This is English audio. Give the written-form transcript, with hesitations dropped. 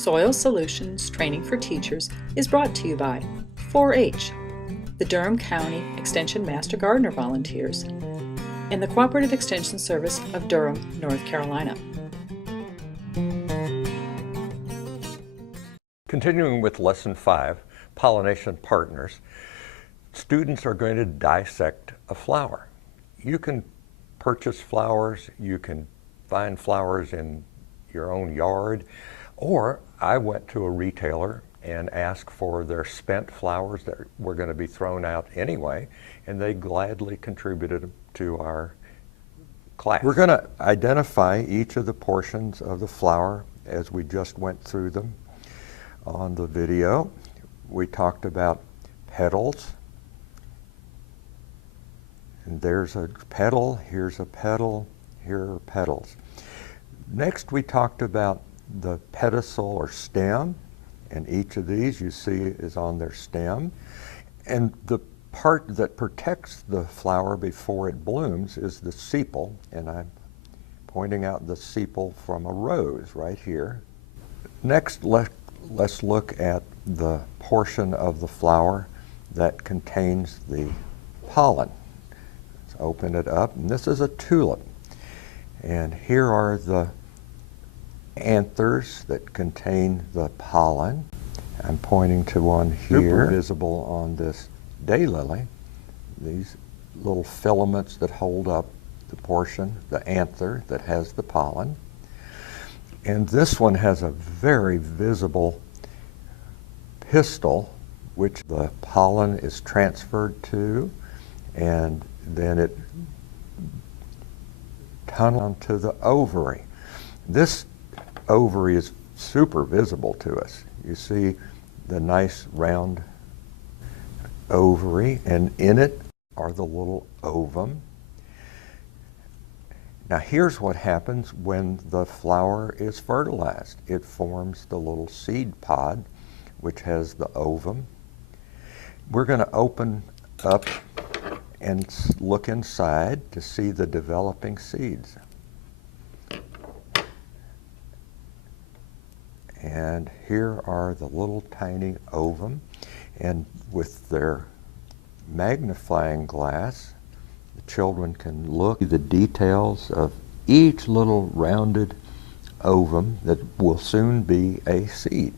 Soil Solutions Training for Teachers is brought to you by 4-H, the Durham County Extension Master Gardener Volunteers, and the Cooperative Extension Service of Durham, North Carolina. Continuing with Lesson 5, Pollination Partners, students are going to dissect a flower. You can purchase flowers, you can find flowers in your own yard, or I went to a retailer and asked for their spent flowers that were going to be thrown out anyway, and they gladly contributed them to our class. We're going to identify each of the portions of the flower as we just went through them on the video. We talked about petals, and there's a petal, here's a petal, here are petals. Next we talked about the pedicel or stem, and each of these you see is on their stem. And the part that protects the flower before it blooms is the sepal, and I'm pointing out the sepal from a rose right here. Next, let's look at the portion of the flower that contains the pollen. Let's open it up, and this is a tulip. And here are the anthers that contain the pollen. I'm pointing to one here, visible on this daylily. These little filaments that hold up the portion, the anther that has the pollen. And this one has a very visible pistil, which the pollen is transferred to, and then it tunnels onto the ovary. This ovary is super visible to us. You see the nice round ovary, and in it are the little ovum. Now here's what happens when the flower is fertilized. It forms the little seed pod, which has the ovum. We're going to open up and look inside to see the developing seeds. And here are the little tiny ovum, and with their magnifying glass, the children can look at the details of each little rounded ovum that will soon be a seed.